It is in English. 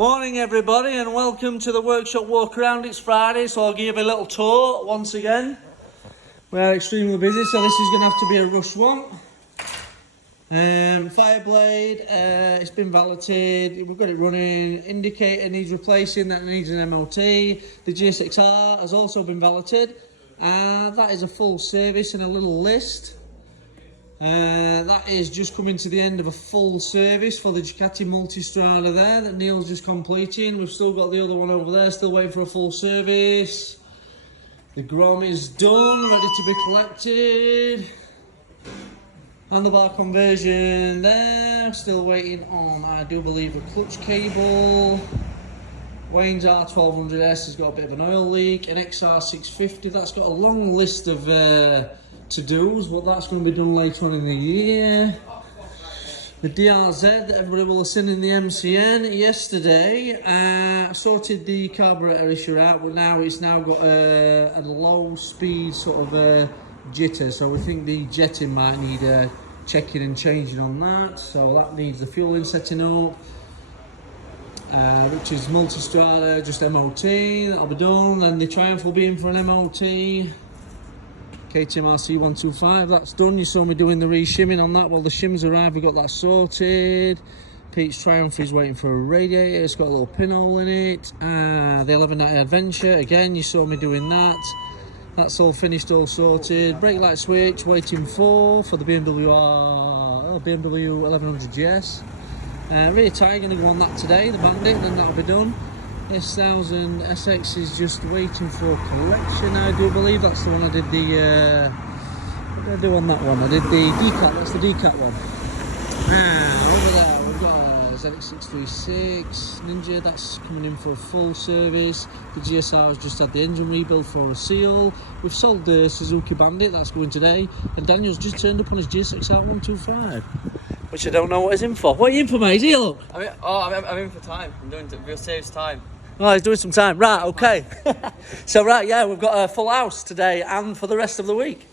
Morning everybody and welcome to the workshop walk around. It's Friday, so I'll give you a little tour once again. We're extremely busy, so this is going to have to be a rush one. Fireblade, it's been valeted, we've got it running. Indicator needs replacing, that needs an MOT. The G6R has also been valeted. That is a full service and a little list. That is just coming to the end of a full service for the Ducati Multistrada there that Neil's just completing. We've still got the other one over there, still waiting for a full service. The Grom is done, ready to be collected. Handlebar conversion there, still waiting on, I do believe, a clutch cable. Wayne's R1200S has got a bit of an oil leak. An XR650, that's got a long list of to-dos, but that's going to be done later on in the year. The DRZ that everybody will have seen in the MCN yesterday, sorted the carburetor issue out, but now it's now got a low speed sort of jitter, so we think the jetting might need checking and changing on that, so that needs the fueling setting up. Which is Multistrada, just MOT, that'll be done. Then the Triumph will be in for an MOT. KTM RC125, that's done. You saw me doing the re-shimming on that. Well, the shims arrived, we got that sorted. Pete's Triumph is waiting for a radiator, it's got a little pinhole in it. The 1190 Adventure, again, you saw me doing that. That's all finished, all sorted. Brake light switch, waiting for the BMW 1100 GS. Rear tyre going to go on that today, the Bandit, and then that'll be done. S1000 SX is just waiting for a collection, I do believe. That's the one I did the... what did I do on that one? I did the decat, that's the decat one. Over there we've got a ZX636 Ninja, that's coming in for a full service. The GSR has just had the engine rebuild for a seal. We've sold the Suzuki Bandit, that's going today. And Daniel's just turned up on his GSX-R 125. Which I don't know what he's in for. What are you in for, mate? Here, look. I'm in for time. I'm doing it. We'll save time. Oh, he's doing some time. Right, okay. So, right, yeah, we've got a full house today and for the rest of the week.